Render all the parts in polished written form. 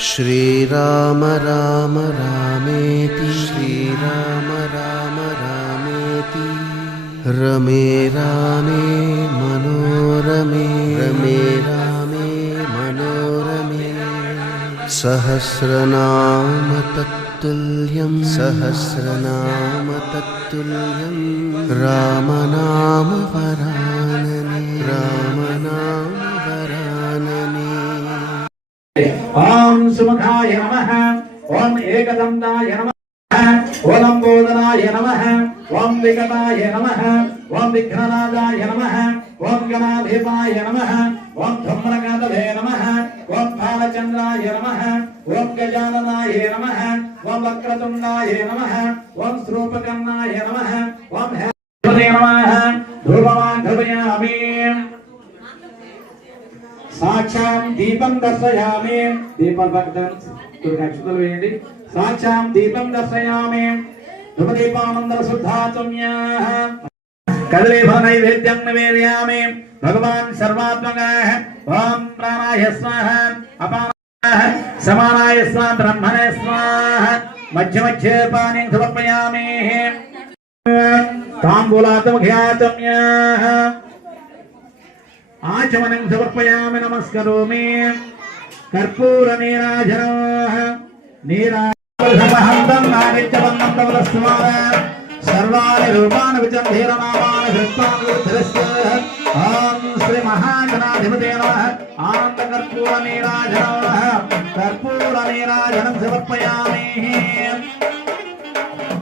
श्रीराम राम रामेति श्रीराम राम रामेति रमे रामे मनोरमे रमे रामे मनोरमे सहस्रनाम तत्तुल्यं रामनाम वरानने रामनाम वरानने। ओम सुमुखाय नमः, ओम एकदंताय नमः, ओम लंबोदराय नमः, ओम विकटाय नमः, ओम विघ्ननादाय नमः, ओम गणाधिपाय नमः, ओम धूम्रकेतवे नमः, ओम बालचंद्राय नमः, ओम गजाननाय नमः, ओम वक्रतुंडाय नमः, ओम श्रूपकर्णाय नमः, ओम हेरते नमः। धूपमाघ्रपयामि, साक्षां दीपं दर्शयामि, दीपं अक्षतలు వేయండి। साक्षां दीपं दर्शयामि, धूपदीपानंदर शुद्धात्म्याः कदली नैवेद्यं निवेदयामि। भगवान् सर्वात्मकः, ओम प्राणाय स्वाहा, अपानाय समानाय स्वाहा, ब्रह्मणे स्वाहा। मध्य मध्ये पानीं समर्पयामि। ताम्बूलात्मघ्यात्म्याः आचमनं समर्पयामि, नमस्करोमि। कर्पूर नीराजनाः नीराजनहन्तं नारित्यवन्नं तवलस्वार सर्वाणि रूपाणि विचन्धीरनामानि हृत्वान् विद्धरस्य। ओम श्री महागणाधिपते नमः। आनन्द कर्पूर नीराजनाः कर्पूर नीराजनं समर्पयामि,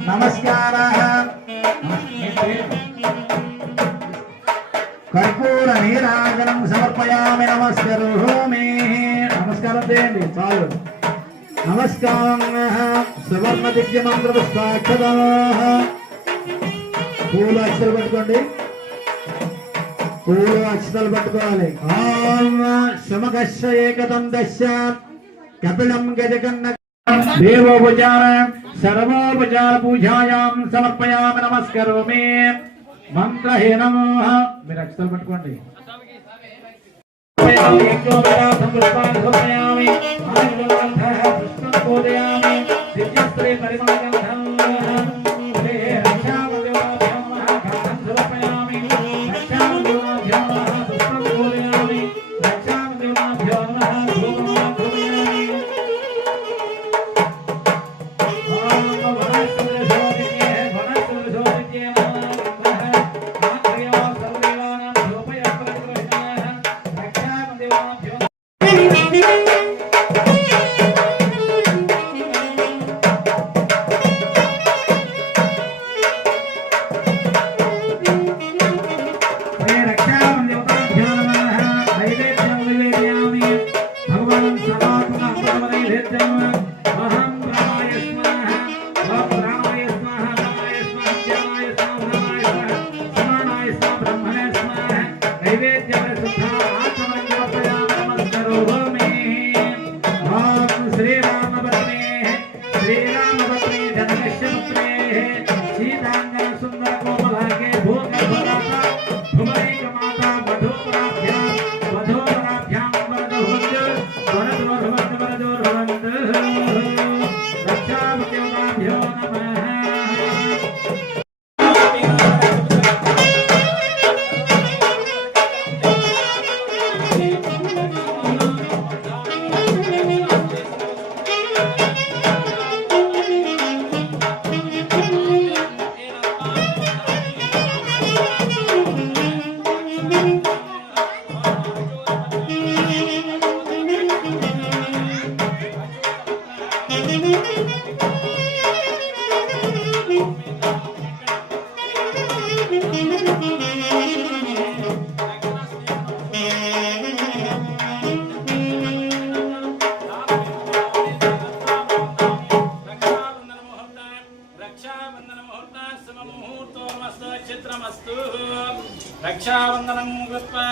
नमस्कारः। कर्पूर नीराजनं समर्पयामि, नमस्करोमि। नमस्कारं చేయండి చాలు। नमस्कारं सुवर्ण दिव्य मंत्र पुष्पाक्षताः పూలు అక్షతలు పట్టుకోండి, పూలు అక్షతలు పట్టుకోవాలి। ఓం శమకశ్య ఏకదంతస్య కపిలం గజకన్న దేవోపచార సర్వోపచార పూజాయాం సమర్పయామి, నమస్కరోమి। మంత్రహీనం మీరు అక్షతలు పట్టుకోండి। रक्षाबंधनं कृत्वा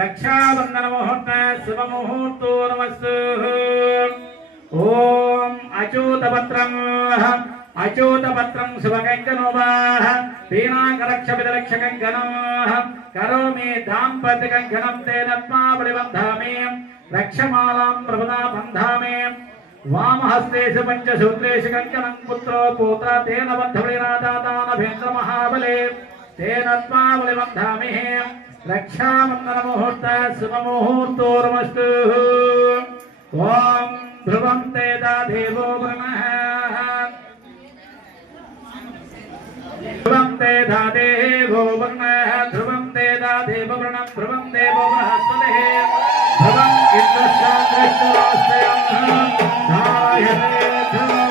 रक्षाबंधन मुहूर्त शुभ मुहूर्तो नमस्तु ओम अच्युतपत्रं शुभकंकनोवाह पीनाकरक्षविदरक्षकंकनोः करोमि दाम्पत्यकंकनं तेन त्वाबलिबन्धामि रक्षमालां प्रभुता बन्धामि वामहस्तेषु पञ्चसूत्रेषु कंकनं पुत्रो पौत्रा तेन बद्धबलिनादादानभेन्द्रमहाबले तेन त्वाबलिबन्धामि रक्षाबन्धन मुहूर्त शुभ मुहूर्तोर्मस्तु ओम ध्रुवं ते देवो ब्रह्मः ध्रुवं ते देवो ब्रह्मः ध्रुवं ते देवो ब्रह्मः ध्रुवं देवो बृहस्पतिः ध्रुवं इन्द्रश्चान्द्रश्चरास्त्रयं धारयते ध्रुवम्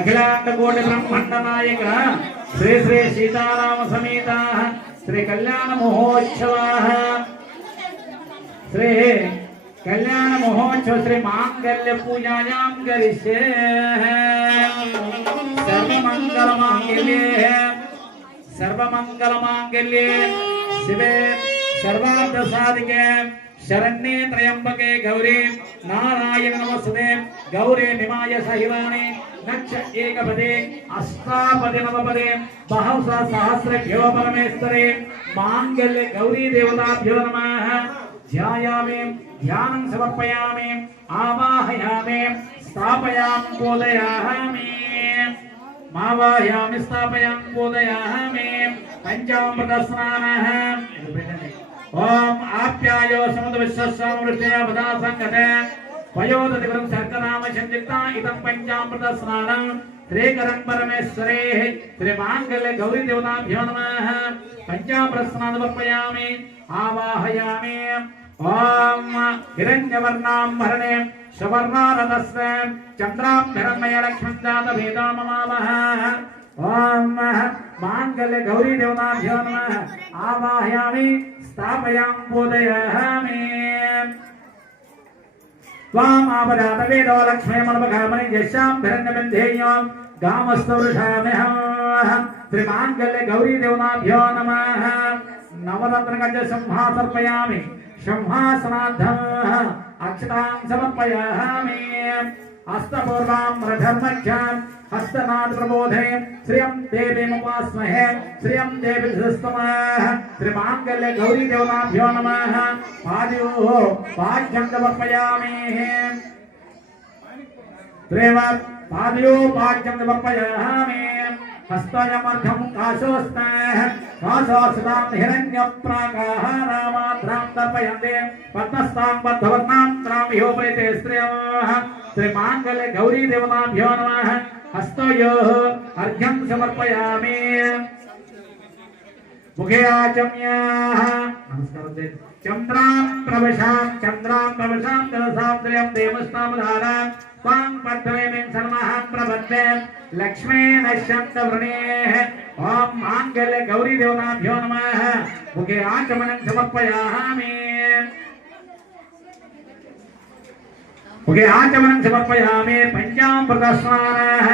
अखिलांडकोटि ब्रह्मांड नायक श्री श्री सीताराम समेता श्री कल्याण महोत्सव श्री कल्याण महोत्सव श्री मांगल्य पूजायां करिष्ये सर्वमंगल मांगल्ये शिवे सर्वार्थ साधिके शरण्ये त्र्यंबके गौरी नारायण नमस्ते गौरी निमाय सहिवाणी नक्ष एकपदे अष्टापदे नवपदे सहस्र सहस्रभ्यो परमेश्वरे मांगल्य गौरी देवताभ्यो नमः ध्यायामि ध्यानं समर्पयामि आवाहयामि स्थापयामि पूजयामि मावाहयामि स्थापयामि पूजयामि पंचामृत स्नानः ओम आप्यायो समुद्र विश्वस्वामृष्टया वदा संगते पयोदतिवरं सर्कनाम संयुक्ता इदं पंचामृत स्नानं त्रिकरं परमेश्वरे श्री मांगल्य गौरी देवताभ्यो नमः पंचामृत स्नानं समर्पयामि आवाहयामि ओम हिरण्यवर्णां हरणे सवर्णारदस्व चन्द्राभ्यरण्मय लक्ष्मं जात भेदाममावः ओम मांगल्य गौरी देवताभ्यो नमः आवाहयामि स्थापयामि पूजयामि त्वामापदात वेदो लक्ष्मी मनोभगामनि यस्यां हिरण्यबन्धेयां गामस्तवृषामहं श्री मांगल्य गौरी देवताभ्यो नमः नवरत्नगज सिंहासर्पयामि सिंहासनाद्धं अक्षतां समर्पयामि हस्तपूर्वां रथर्मध्यां हस्तनाद प्रबोधे श्रियं देवीमुपास्महे श्रियं देवी सुस्तमः श्री मांगल्य गौरी देवताभ्यो नमः पादयोः पाद्यं समर्पयामि पादयोः पाद्यं समर्पयामि हस्तयमर्घं काशोस्तः काशोस्तां हिरण्यप्राकारामात्रां तर्पयन्ते पद्मस्तां बद्धवर्णां त्रां योपरिते स्त्रियः श्री मांगल्य गौरी देवताभ्यो नमः हस्तयोः अर्घ्यं समर्पयामि मुखे आचम्याः नमस्कारं चन्द्रां प्रवशां तदसां त्रयं देवस्तामधारां त्वां पद्ममें शर्मः प्रबद्धे लक्ष्मी नश्यन्तवृणेः ॐ मांगल्य गौरी देवताभ्यो नमः मुखे आचमनं समर्पयामि मुखे आचमनं समर्पयामि पंचामृत स्नानः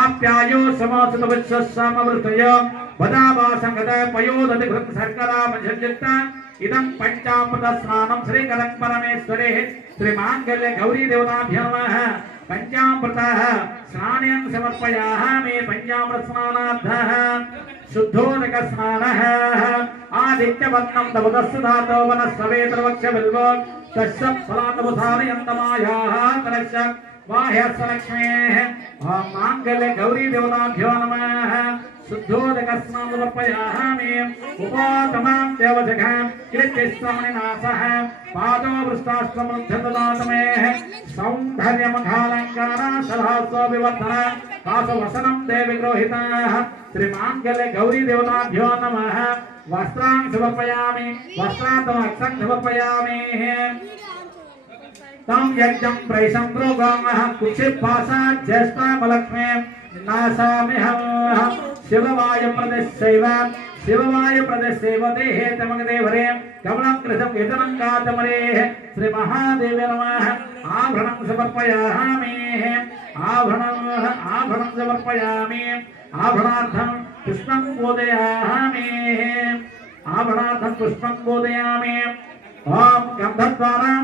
आप्यायो समोचित विश्वस्वामवृतयो वदावासंगत पयोदति घृत शर्करा मञ्जयुक्त इदं पंचामृत स्नानं श्रीकरं परमेश्वरे श्री मांगल्य गौरी देवताभ्यो नमः पंचामृतः स्नानं समर्पयामि पंचामृत स्नानार्थः शुद्धोदक स्नानः आदित्यवर्णं तवदस्सु धातो वनस्सवेतवक्षबिल्वो तस्य फलान्तमुधारयन्तमायाः कलश बाह्यस्वलक्ष्मेः ॐ मांगल्य गौरी देवताभ्यो नमः शुद्धोदक स्नानं समर्पयामि उपोतमां देवजघां कीर्तिस्वमनिनासः पादो वृष्टाश्वमनुद्धतदातमेः सौन्दर्यमघालङ्कारा सलहास्वविवर्धन काशवसनं देवि गृहीताः श्री मांगल्य गौरी देवताभ्यो नमः वस्त्रां समर्पयामि वस्त्रान्तमक्षं समर्पयामि तं यज्ञं प्रैषं प्रोगामः कुक्षिपासा ज्येष्ठामलक्ष्मीं नासामिहं शिववाय प्रदेशैव देहे तमगदेवरे कमलं कृतं यतनं कातमरेः श्री महादेव नमः आभरणं समर्पयामि आभरणं समर्पयामि आभरणार्थं पुष्पं पूजयामि ओम गंधद्वारां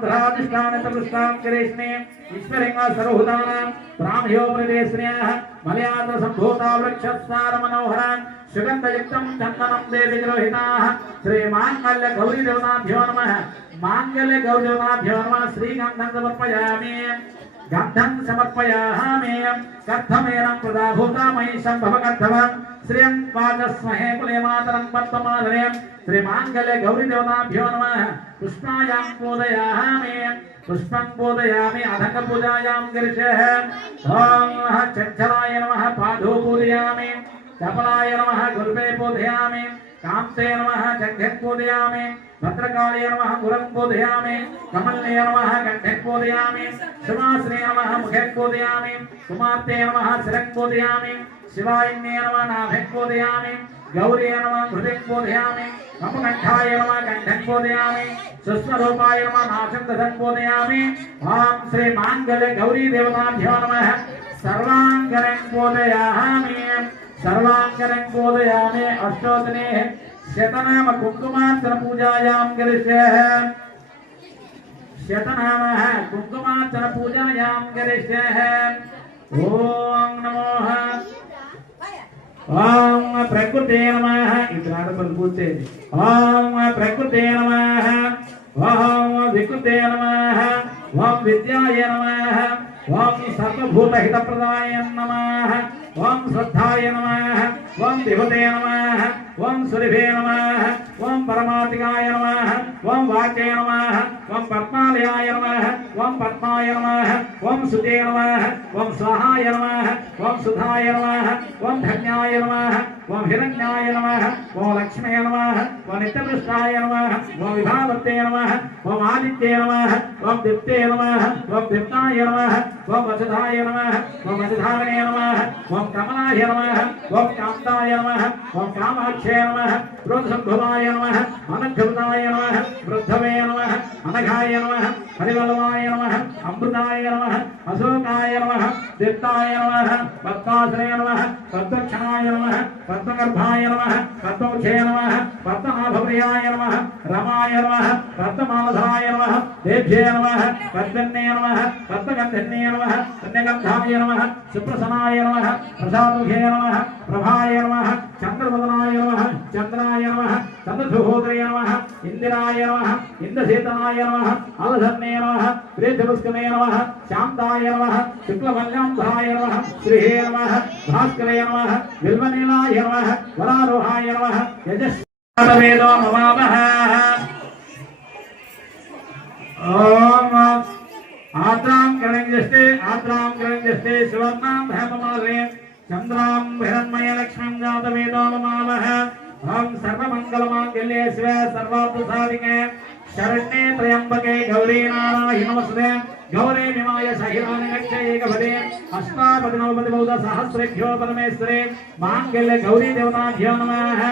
धराधिष्ठान तपस्तां करेष्णे ईश्वरेण सर्वभूतानां ब्राह्मयो प्रदेश्न्याः मलयात्र संभूता वृक्षसार मनोहरान् सुगन्धयुक्तं चन्दनं देवि गृहीताः श्री मांगल्य गौरी देवताभ्यो नमः मांगल्य गौरी देवताभ्यो नमः श्रीगन्धं समर्पयामि गन्धं समर्पयामि कर्थमेनं प्रदाभूता महिषं भवकर्थवं श्रियं वाचस्महे कुले मातरं पद्ममाधुर्यं श्री मांगल्य गौरी देवताभ्यो नमः पुष्पायां पूजयामि अधक पूजायां गिरिशः ॐ चञ्चलाय नमः पादो पूजयामि चपलाय नमः गुरुवे पूजयामि कांते नमः जघ्ने पूजयामि भद्रकाले नमः गुरं पूजयामि कमले नमः कंठे पूजयामि शिवाश्रे नमः मुखे पूजयामि कुमार्ते नमः शिरं पूजयामि शिवायन्ये नमः नाभे पूजयामि गौरी नमः हृदयं पूजयामि कमकण्ठाय नमः कंठं पूजयामि सुस्वरूपाय नमः नाशं दधं पूजयामि ॐ श्री मांगल्य गौरी देवताभ्यो नमः सर्वाङ्गं पूजयामि अष्टोदने शतनाम कुंकुमार्चन पूजायां करिष्यः शतनामः कुंकुमार्चन पूजायां करिष्यः ओम नमः ओम प्रकृते नमः इत्राद पदपूर्ते ओम प्रकृते नमः ओम विकृते नमः ओम विद्याय नमः ओम सर्वभूतहितप्रदाय नमः ओम श्रद्धाय नमः ओम विभूते नमः ओम सुरभे नमः ओम परमातिकाय नमः ओम वाचे नमः ओम पद्मालयाय नमः ओम पद्माय नमः ओम सुते नमः ओम स्वाहाय नमः ओम सुधाय नमः ओम धन्याय नमः ओम हिरण्याय नमः ओम लक्ष्मी नमः ओम नित्यपृष्ठाय नमः ओम विभावर्ते नमः ओम आदित्ये नमः ओम दीप्ते नमः ओम दीप्ताय नमः ओम वसुधाय नमः ओम वसुधावने नमः ओम कमलाय नमः ओम कान्ताय नमः ओम कामाक्षे नमः क्रोधसंभवाय नमः अनघृताय नमः वृद्धवे नमः अनघाय नमः हरिवल्लभाय नमः अमृताय नमः अशोकाय नमः दीप्ताय नमः पद्मासने नमः पद्मक्षणाय नमः पद्मगर्भाय नमः पद्ममुखे नमः पद्मनाभप्रियाय नमः रमाय नमः पद्ममालधाय नमः देभ्ये नमः पद्मन्ये नमः पद्मगन्धन्ये नमः कन्यगन्धाय नमः सुप्रसन्नाय नमः प्रसादमुखे नमः प्रभाय नमः चन्द्रवदनाय नमः चन्द्राय नमः चन्द्रसुहोदरे नमः इन्दिराय नमः इन्द्रसेतनाय नमः अलधन्ये नमः प्रेतपुष्कमे नमः शान्ताय नमः शुक्लमल्याम्भाय नमः श्रीहे नमः भास्करे नमः बिल्वनीलाय नमः वरारोहाय नमः यजस्वेदो ममावः ओम आत्रां करणजस्ते सुवर्णां हेममाले चंद्रां हिरण्मय लक्ष्मीं जातवेदो ममावः ओम सर्वमंगलमांगल्ये शिवे सर्वार्थसाधिके शरण्ये त्र्यंबके गौरी नारायणी नमस्ते गौरी निमाय सहिरानि गच्छेकपदे अष्टापदिनवपतिबहुध सहस्रेभ्यो परमेश्वरे मांगल्ये गौरी देवताभ्यो नमः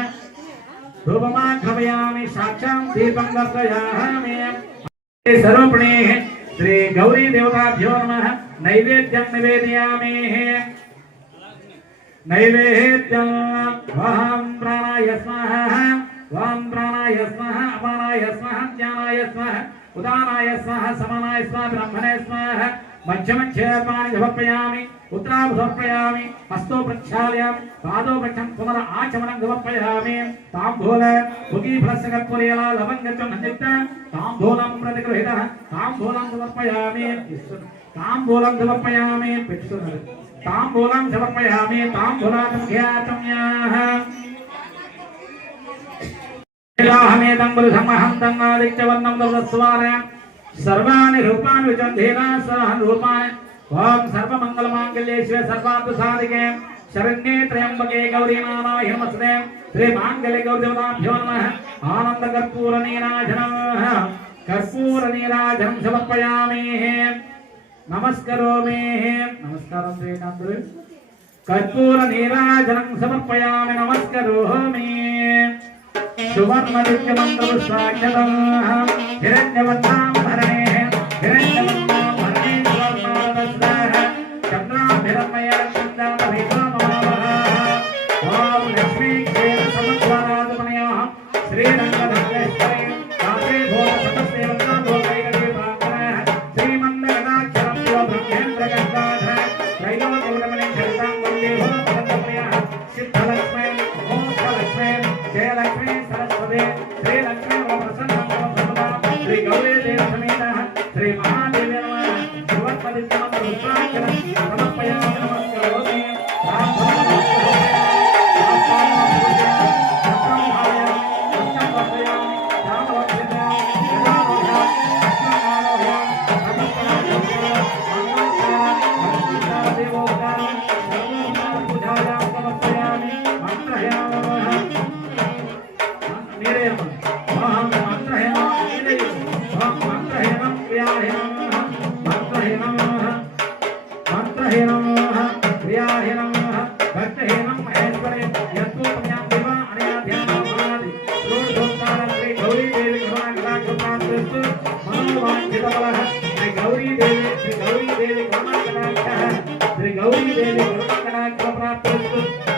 धूपमाघ्रपयामि साक्षात् दीपं दर्शयामि सर्वपणे श्री गौरी देवताभ्यो नमः नैवेद्यं निवेदयामि नैवेद्यं वहं प्राणाय स्वाहा वां प्राणाय स्वाहा अपानाय स्वाहा ज्ञानाय स्वाहा उदानाय स्वाहा समानाय स्वाहा ब्रह्मणे स्वाहा मध्यमध्य पाणि समर्पयामि उत्तराभ समर्पयामि हस्तो प्रक्षालयामि पादो प्रक्षं पुनः आचमनं समर्पयामि ताम्बूल भुगी फलसकर्पूरेला लवङ्गं नन्दित ताम्बूलं प्रतिगृहीतः ताम्बूलं समर्पयामि ताम्बूलं समर्पयामि ताम्बूलं समर्पयामि ताम्बूलातं ध्यातम्याः इलाहमेदं बुधमहं तन्नादित्यवर्णं दवस्वार सर्वाणि रूपाणि विचन्धेना सहन रूपाणि ओम सर्वमंगलमांगल्ये शिवे सर्वार्थसाधिके शरण्ये त्र्यंबके गौरी नारायणी नमस्ते श्री मांगल्ये गौरी देवताभ्यो नमः आनंद कर्पूर नीराजनं समर्पयामि नमस्करोमि नमस्कारं श्रीकान्तु कर्पूर नीराजनं समर्पयामि नमस्करोमि सुवर्णदिव्यमन्त्रपुष्पाक्षतं हिरण्यवर्णां भरणे हिरण्यवर्णां भरणे सुवर्णावस्त्रः चन्द्रां हिरण्मयरक्षन्दातभीतममावः ॐ लक्ष्मीक्षेत्रसमुद्वाराधमनयोः श्रीरङ्गधर्मेश्वरी काशीभूतसमस्तेवन्दालोकैकदीपाङ्करः श्रीमन्दगदाक्षरं यो ब्रह्मेन्द्रगङ्गाधर त्रैलोक्यविरमणे शरदां वन्दे भूतपदप्रियः सिद्धलक्ष्मी मोक्षलक्ष्मी जयलक्ष्मी सरस्वती श्री लक्ष्मी प्रसन्न श्री गौरी देव समेत श्री महादेव नमः शिवपदित्यं रुद्राक्षरं समर्पयामि नमस्करोमि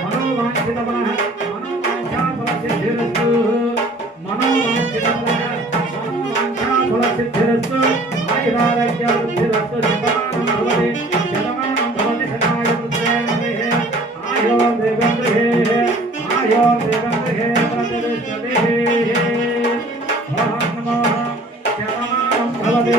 मनोवांछितफलः मनोवांछाफलसिद्धिरस्तु सिद्धिरस्तु आयुरारोग्यवृद्धिरस्तु शतमानं भवति शताय पुत्रेन्द्रिये आयो देवेन्द्रिये आयो देवेन्द्रिये प्रतिष्ठते ओम नमो शतमानं भवति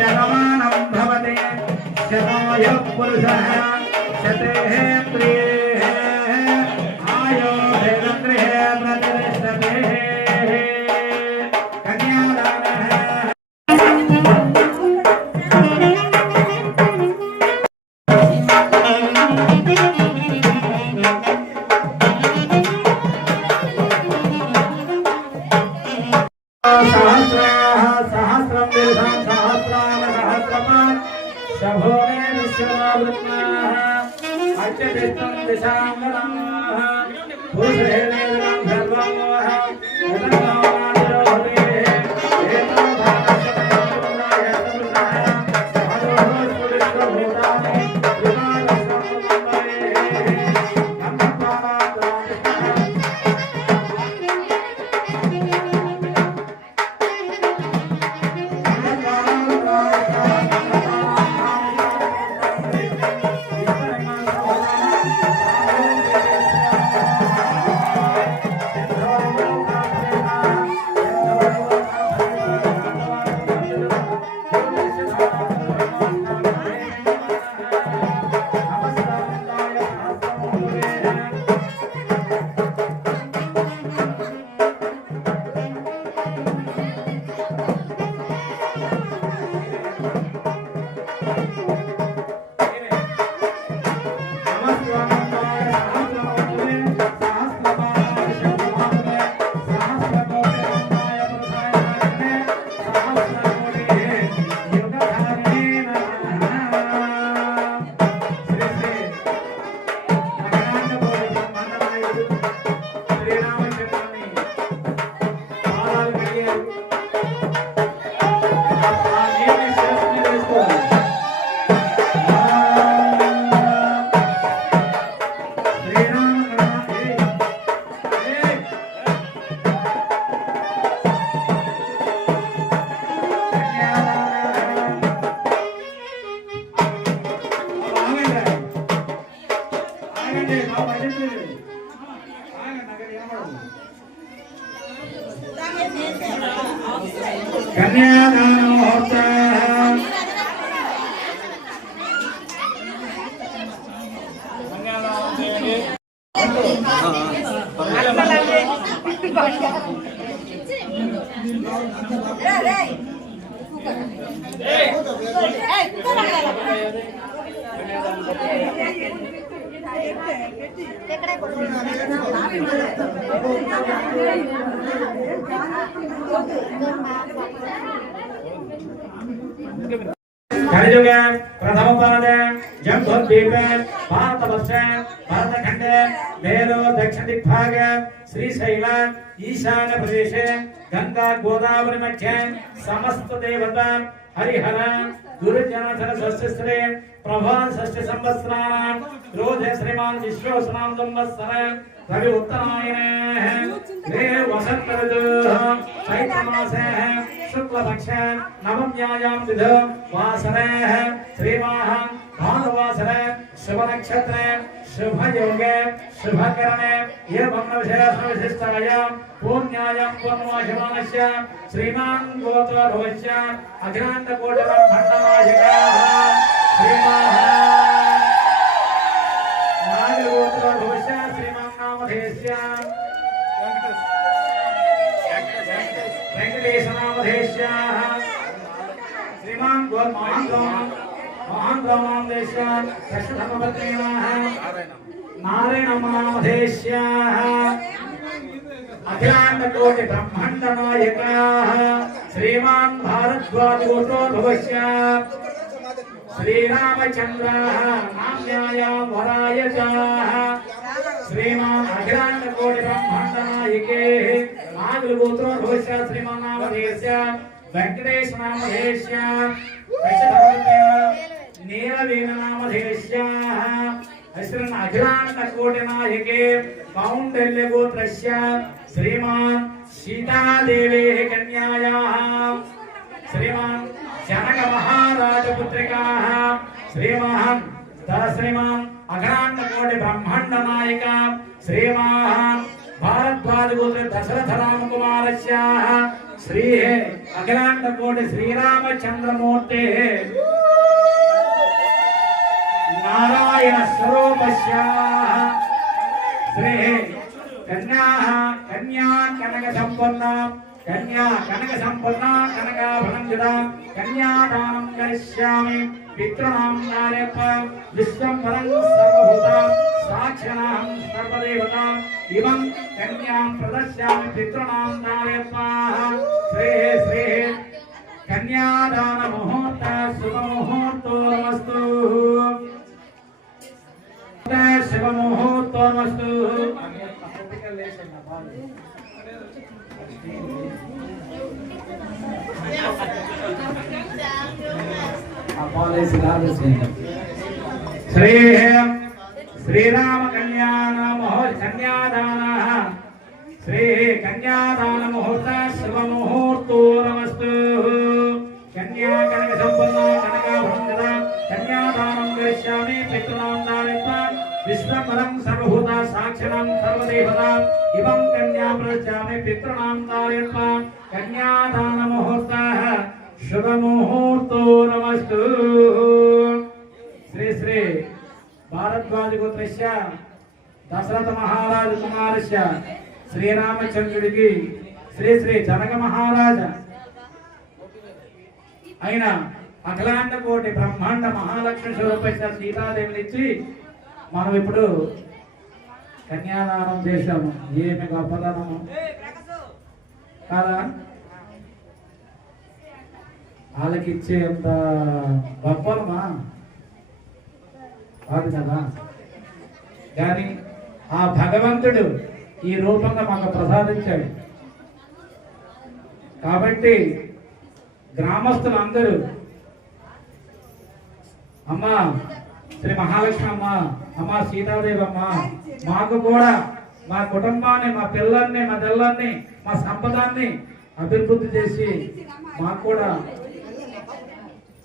शतमानं भवति शताय पुरुषः शतेन्द्रिये आयो देवेन्द्रिये प्रतिष्ठते कन्यादानः सहस्रं दीर्घं सहस्रान सहस्रपान् शभोने विश्वनावृत्नाः अच्युतं दिशाङ्गनाः पुरुषेणेदं सर्वं कलियुगे प्रथम पादे जम्बोद्वीपे भारतवर्षे भरतखंडे मेरु दक्षिण दिग्भागे श्रीशैल ईशान्य प्रदेशे गंगा गोदावरी मध्ये समस्त देवता हरिहर गुरुजनाथन षष्ठश्री प्रभात षष्ठ संवत्सराणां रोधे श्रीमान विश्वसनाम संवत्सर रवि उत्तरायणे वे वसंत ऋतुः चैत्र मासे शुक्ल पक्षे नवम्यायां तिथौ वासरे श्रीमाः भानुवासरे शुभ नक्षत्रे शुभ योगे शुभ करणे एवं विशेषविशिष्टायां पूर्ण्यायां पूर्णमाशमानस्य श्रीमान् गोत्ररोहस्य अखिलांड कोटि ब्रह्माण्डनायकाः श्रीमाः नागगोत्ररोहस्य श्रीमान् नामधेयस्य वेंकटेशनामधेयस्य श्रीमान् महान् देश्य दशधर्मपत्नीनाः नारायणनामधेयस्य अखिलांड कोटि ब्रह्मांड नायकाः श्रीमान् भारद्वाज गोत्रोद्भवस्य श्रीरामचंद्रः नाम्यायां वरायजाः श्रीमान् अखिलांड कोटि ब्रह्मांड नायके नागगोत्रोद्भवस्य श्रीमान् नामधेयस्य వెంకటేశ నామధేశ్య కశధర్మేణ నీలవేణ నామధేశ్య అఖిలాండ కోటి నాయకే కౌండల్య గోత్రస్య శ్రీమాన్ సీతాదేవే కన్యాయాః శ్రీమాన్ జనక మహారాజ పుత్రికాః శ్రీమాన్ అఖిలాండ కోటి బ్రహ్మాండ నాయక శ్రీమాన్ भारद्वाज गोत्र दशरथ राम कुमारस्य श्री अखिलांड कोटि श्रीरामचंद्रमूर्ते नारायण स्वरूपस्य श्री कन्या कनक संपन्ना कनकाभरणयुता कन्यादानं करिष्यामि पितॄणां नारेप विश्वंभरं सर्वभूतां साक्षिणां सर्वदेवतां इमं कन्यां प्रदर्शयामि पितॄणां नारेपाः श्री कन्यादान मुहूर्त शुभ मुहूर्तोऽस्तु शुभ मुहूर्तोऽस्तु श्रीराम कल्याण कन्यादान श्री कन्यादान मुहूर्त शुभ मुहूर्तो नमस्तु कन्या कनक संपन्ना कनकाभरणयुता कन्यादानं करिष्यामि पितॄणां नारेत्वा विश्वंभरं सर्वभूता साक्षिणां सर्वदेवतां इमं कन्यां प्रदर्शयामि पितॄणां नारेत्वा कन्यादान मुहूर्तः शुभ मुहूर्तो नमस्तु श्री श्री भारद्वाज गोत्रस्य दशरथ महाराज कुमारस्य श्रीरामचंद्रुडिकी श्री श्री जनक महाराज అయిన అఖిలాండ కోటి బ్రహ్మాండ మహాలక్ష్మి స్వరూపైన సీతాదేవిని ఇచ్చి మనం ఇప్పుడు కన్యాదానం చేశాము. ఏమి గొప్పదనము కాదా? వాళ్ళకి ఇచ్చేంత గొప్పనమా కాదు కదా. కానీ ఆ భగవంతుడు ఈ రూపంగా మాకు ప్రసాదించాడు. కాబట్టి గ్రామస్తులు అందరూ అమ్మా శ్రీ మహాలక్ష్మి అమ్మ సీతాదేవి అమ్మ మాకు కూడా మా కుటుంబాన్ని మా పిల్లల్ని మా తెల్లల్ని మా సంపదాన్ని అభివృద్ధి చేసి మాకు కూడా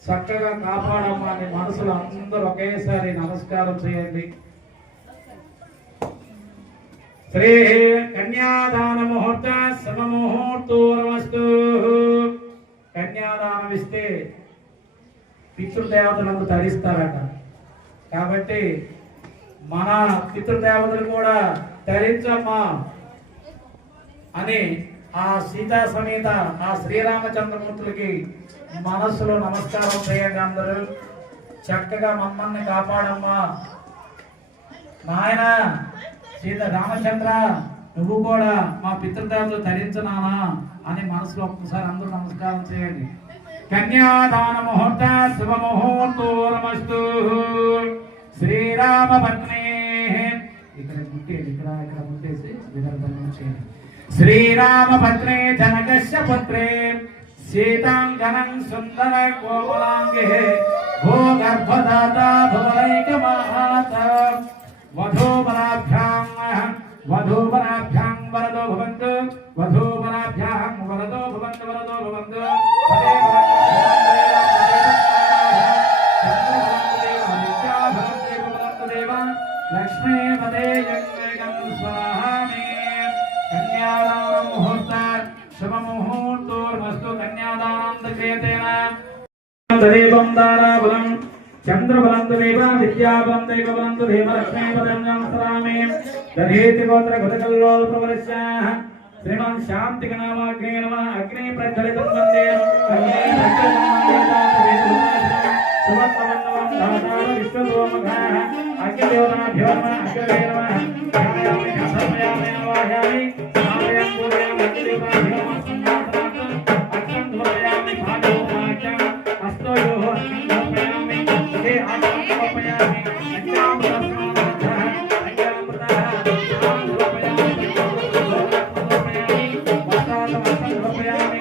చక్కగా కాపాడమ్మా అని మనసులో అందరూ ఒకేసారి నమస్కారం చేయండి. శ్రీ కన్యాదాన ముహూర్త శుభ ముహూర్తోరమస్తు. కన్యాదానం ఇస్తే పితృదేవతలందరూ తరిస్తారట. కాబట్టి మన పితృదేవతలు కూడా తరించమ్మా అని ఆ సీతా సమేత ఆ శ్రీరామచంద్రమూర్తులకి మనస్సులో నమస్కారం చేయండి. అందరూ చక్కగా మమ్మల్ని కాపాడమ్మా నాయన సీత రామచంద్ర నువ్వు కూడా మా పితృదేవతలు తరించనానా అని మనసులో ఒక్కసారి అందరూ నమస్కారం చేయండి. కన్యాదాన ముహూర్త శుభ ముహూర్తోరమస్తు. శ్రీరామ పత్ని ఇక్కడ ముట్టేది ఇక్కడ ముట్టేసి విదర్భం చేయండి. శ్రీరామ పత్ని జనకస్య పుత్రే సీతాంగనం సుందర కోమలాంగే భో గర్భదాత భువనైక మహాత వధూవరాభ్యాం వరదో భవంతు వధూవరాభ్యాం వరదో భవంతు లక్ష్మీ పదే జగం స్వామి. కన్యాదాన ముహూర్త శుభ ముహూర్తోర్మస్తు. కన్యాదానం క్రియతేన దేవం దారాబలం చంద్రబలం దేవ విద్యాబలం దైవబలం దేవ లక్ష్మీ పదం నమస్కారామి. దధేతి గోత్ర గతకల్లోల ప్రవరస్య శ్రీమాన్ శాంతిక నామాగ్నే నమః. అగ్ని ప్రజ్వలితం వందే అగ్ని ప్రజ్వలితం సుమత్తవన్నవం దాతార విశ్వదోముఖః అగ్నిదేవతాభ్యో నమః. అగ్నిదే నమః. ధ్యాయామి ధ్యాయామి నవాయామి నామయం పూజయామి అగ్నిదేవతాభ్యో నమః. సంధ్యాసనాత్ అగ్నం ధ్వయామి భాగోపాఖ్యం అస్తయోః అగ్నం ధ్వయామి తే ఆత్మం ధ్వయామి అగ్నామృతస్నానః అగ్నామృతః ధ్వయామి వస్తాతమస్తం ధ్వయామి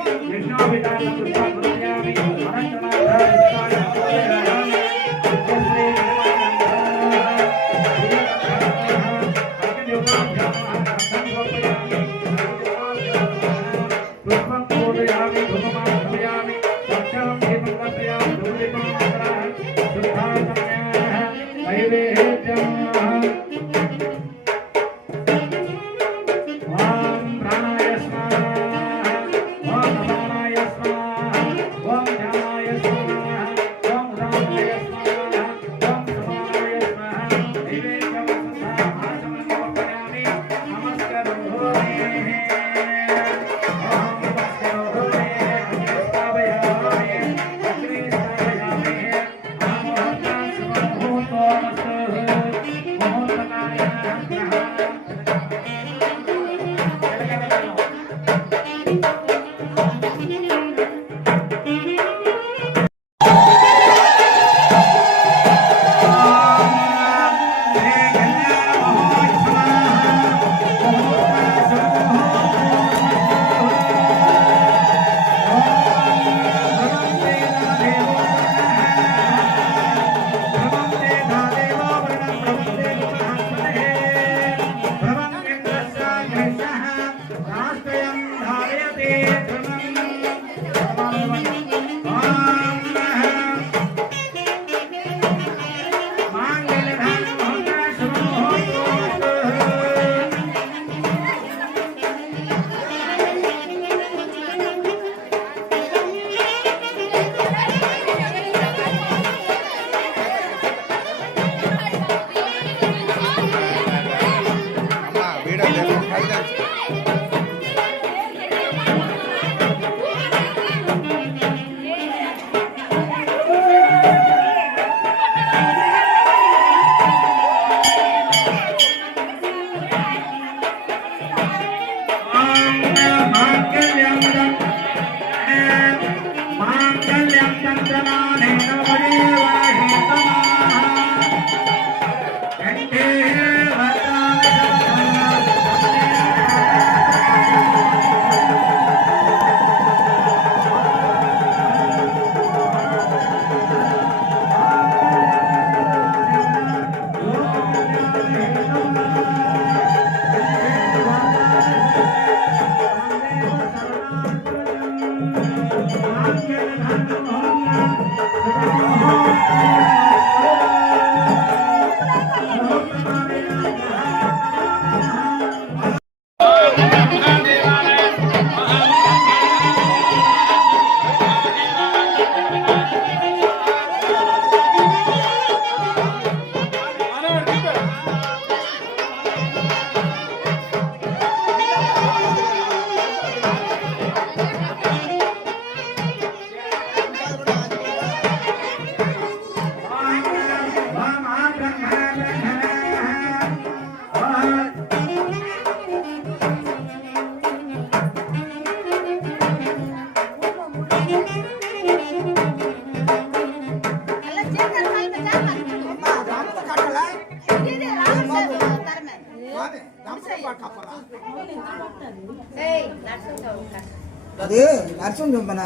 అది నరసింహ మన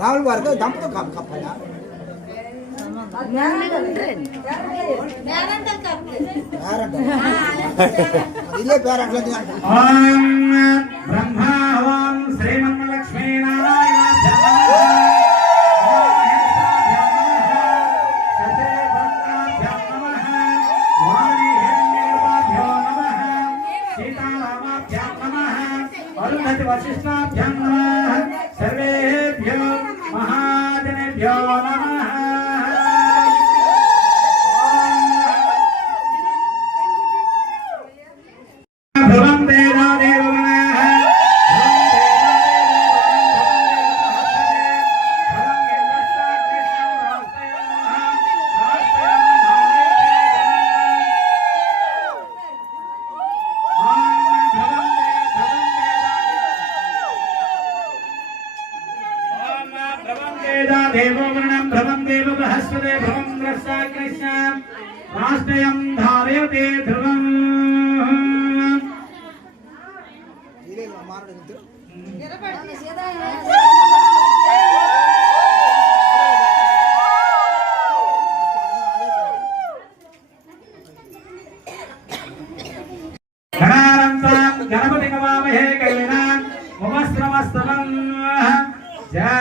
రావుల వారికి దంపతులు కప్పాలా ఇదే పేరంటే బ్రహ్మా ఓం శ్రీమన్లక్ష్మీ నారాయణ वशिष्ठाभ्यां नमः सर्वेभ्यो महाजनेभ्यो नमः ध्रुवं देवादेव देवो वर्णं भ्रमं देव बृहस्पते भ्रमं रसाग्निश्यां राष्ट्रयं धारयते ध्रुवम् మారడు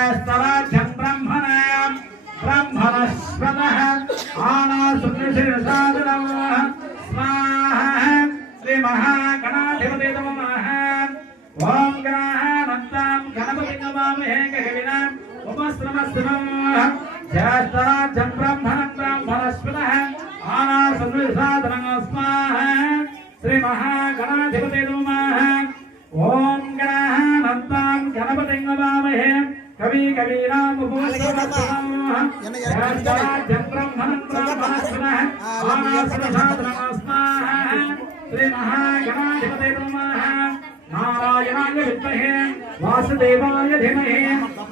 ज्येष्ठराज्यं ब्रह्मणां ब्रह्मणस्पतः आनासुन्दरसादनं स्वाहा श्री महागणाधिपते नमः ओम गणानन्तां गणपतिं नमामहे गगविनां उपस्रमस्त्रमं ज्येष्ठराज्यं ब्रह्मणं ब्रह्मणस्पतः आनासुन्दरसादनं स्वाहा श्री महागणाधिपते नमः ओम गणानन्तां गणपतिं नमामहे कवि कवीनां उपस्रमस्त्रमं ज्येष्ठराज्यं ब्रह्मणं ब्रह्मणस्पतः आनासुन्दरसादनं स्वाहा श्री महागणाधिपते नमः नारायणाय विद्महे वासुदेवाय धीमहि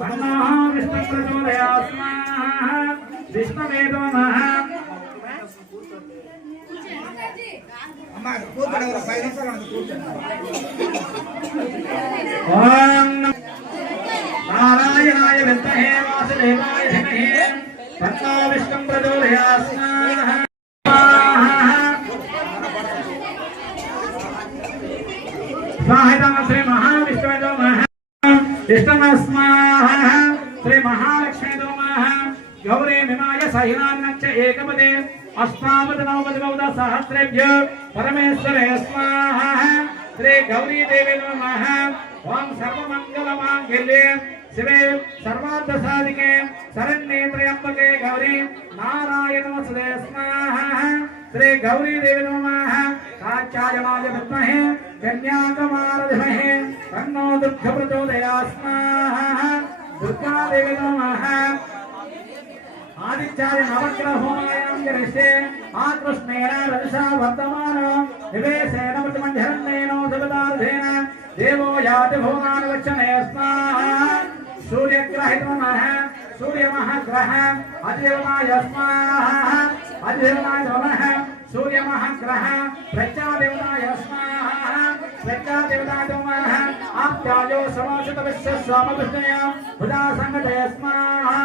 तन्नः विष्णुः प्रचोदयात् स्वाहा विष्णवे नमः అమ్మా కూర్చోండి 5 నిమిషాలు ఉంది కూర్చోండి ఓం నారాయణాయ విద్మహే వాసుదేవాయ ధీమహి తన్నో విష్ణుః ప్రచోదయాత్ స్వాహా स्वाहा श्री महाविष्णवे नमः विष्णवे स्वाहा श्री महालक्ष्मी नमः गौरी मिमाय सहिनान्नच्च एकपदे अष्टावद नवपद गौद सहस्रेभ्यो परमेश्वरे स्वाहा श्री गौरी देवी नमः ओम सर्वमंगल मांगल्ये शिवे सर्वार्थ साधिके शरण्ये त्र्यंबके गौरी नारायण नमस्ते स्वाहा श्री गौरी देवी नमः कात्यायनाय विद्महे कन्याकुमारधीमहि तन्नो दुर्गा प्रचोदयात् स्वाहा दुर्गा देवी नमः आदित्याय नवग्रहोमायां गरिष्ये आकृष्णेन रजसा वर्तमानो निवेशेन प्रतिमञ्जरन्नेन सुभदार्थेन देवो याति भोगान् वचने स्वाहा सूर्यग्रहित नमः सूर्यमहाग्रह अधिदेवताय स्वाहा अधिदेवताय नमः सूर्यमहाग्रह प्रजादेवताय स्वाहा प्रजादेवताय नमः आप्यायो समासित विश्वस्वामकृष्णय भुजा संगतय स्वाहा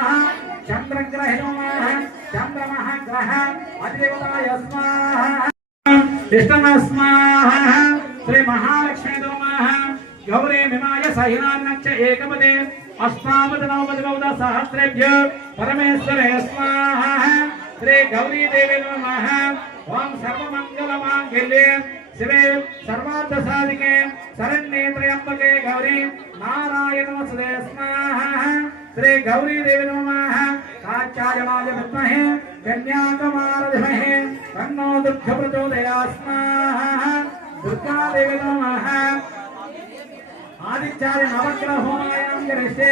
चंद्रग्रहित नमः चंद्रमहाग्रह अधिदेवताय स्वाहा विष्णवे स्वाहा श्री महालक्ष्मी नमः गौरी मिमाय सहिनान्नच्च एकपदे अष्टावद नवपद गौद सहस्रेभ्यो परमेश्वरे स्वाहा श्री गौरी देवी नमः ओम सर्वमंगल मांगल्ये शिवे सर्वार्थ साधिके शरण्ये त्र्यंबके गौरी नारायण नमस्ते स्वाहा श्री गौरी देवी नमः कात्यायनाय विद्महे कन्याकुमारधीमहि तन्नो दुर्गा प्रचोदयात् स्वाहा दुर्गा देवी नमः आदित्याय नवग्रहोमायां गरिष्ये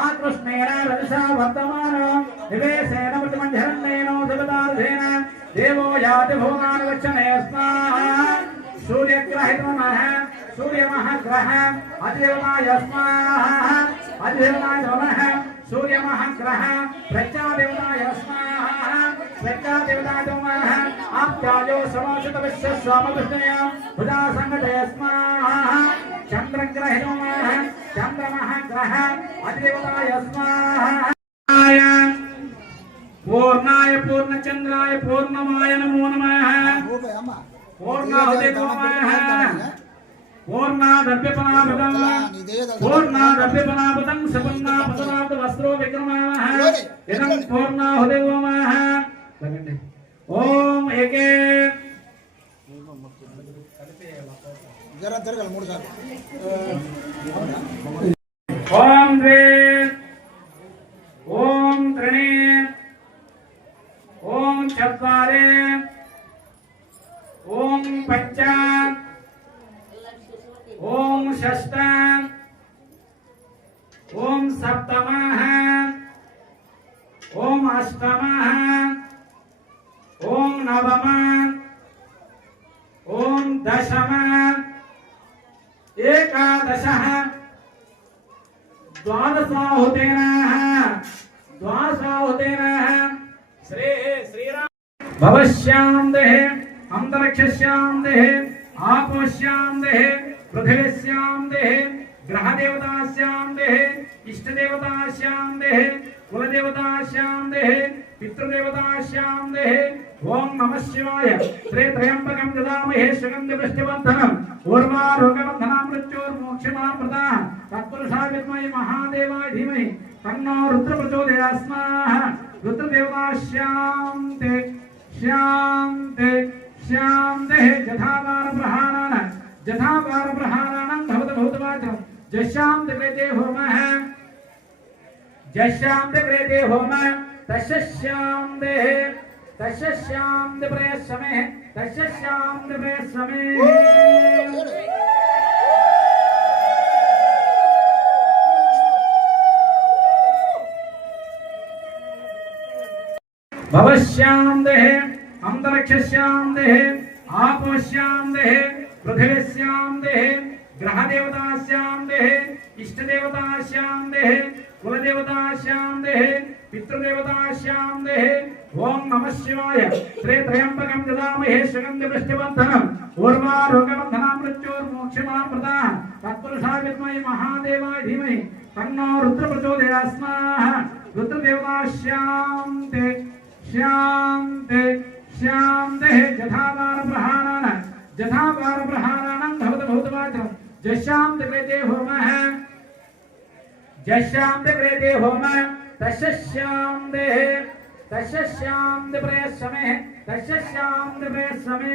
आकृष्णेन रजसा वर्तमानो निवेशेन प्रतिमञ्जरन्नेन सुभदार्थेन देवो याति भोगान् वचने स्वाहा सूर्यग्रहित नमः सूर्यमहाग्रह अधिदेवताय स्वाहा अधिदेवताय नमः सूर्यमहाग्रह प्रजादेवताय स्वाहा प्रजादेवताय नमः आप्यायो समासित विश्वस्वामकृष्णय भुजा संगतय स्वाहा चंद्रग्रहित नमः चंद्रमहाग्रह अधिदेवताय स्वाहा पूर्णाय पूर्णचंद्राय पूर्णमाय नमो नमः అమ్మా पूर्णाहुते नमः पूर्णादभ्यपनाभृतं पूर्णादभ्यपनाभृतं सपन्नापतनात् वस्त्रो विक्रमामः इदं पूर्णाहुते नमः ओम एके జర తిరగాలి 3 సార్లు ओम द्वे ओम त्रिणे ओम चत्वारे ओम पंच ओम षष्ठ ओम सप्तमः ओम अष्टमः ओम नवमः ओम दशमः एकादशः द्वादशाहुतेन श्री श्रीराम भवश्यां देहे अंतरिक्षस्यां देहे आपोष्यां देहे पृथिवीस्यां देहे ग्रह देवतास्यां देहे इष्ट देवतास्यां देहे कुल देवतास्यां देहे पितृदेवतास्यां देहे ओम नमः शिवाय श्री त्र्यंबकं ददामहे सुगंधि पुष्टिवर्धनम् उर्वारोगवर्धनं मृत्योर्मोक्षमाप्रदाः तत्पुरुषाय विद्महे महादेवाय धीमहि तन्नो रुद्र प्रचोदयात् स्वाहा रुद्रदेवता शान्ति शान्ति शान्ति जथावार प्रहाराणां भवत भूतवाचनं जशान्ति कृते होमः जशान्ति कृते होमः तस्य शान्ति प्रयस्समे तस्य शान्ति प्रयस्समे भवश्याम देहे अंतरिक्षश्याम देहे आपोश्याम देहे पृथिवीश्याम देहे ग्रह देवताश्याम देहे इष्ट देवताश्याम देहे कुल देवताश्याम देहे पितृदेवताश्याम देहे ओम नमः शिवाय श्री त्र्यंबकं ददामहे सुगंधि पुष्टिवर्धनम् उर्वारोगवर्धनं मृत्योर्मोक्षमाप्रदाः तत्पुरुषाय विद्महे महादेवाय धीमहि तन्नो रुद्र प्रचोदयात् स्वाहा रुद्रदेवता शान्ति शान्ति शान्ति जथावार प्रहाराणां भवत भूतवाचनं जशान्ति कृते होमः जशान्ति कृते होमः तस्य शान्ति प्रयस्समे तस्य शान्ति प्रयस्समे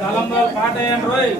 తలంబాలు పాట ఏం రోయ్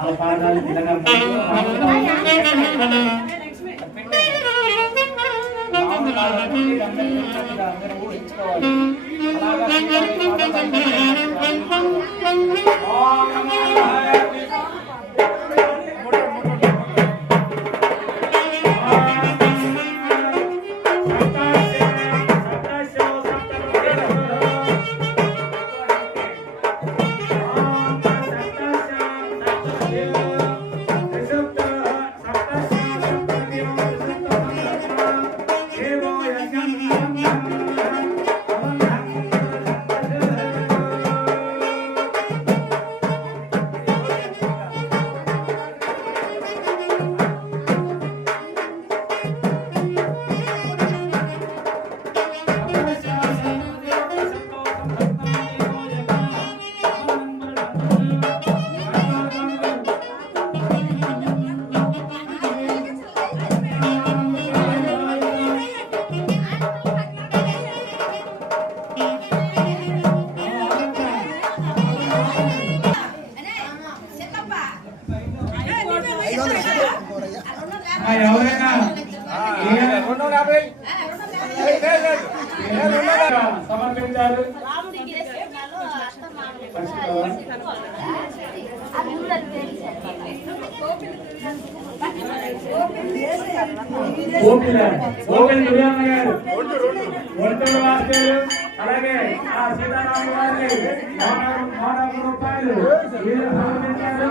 ఆ పాదాలు తిరగా ఎవరైనా సమర్పించారు. ఓపెన్ దుర్యోధన గారు, ఒంటూరు వాసులు, అలాగే ఆ సీతారాముల వారికి 100 రూపాయలు సమర్పించారు.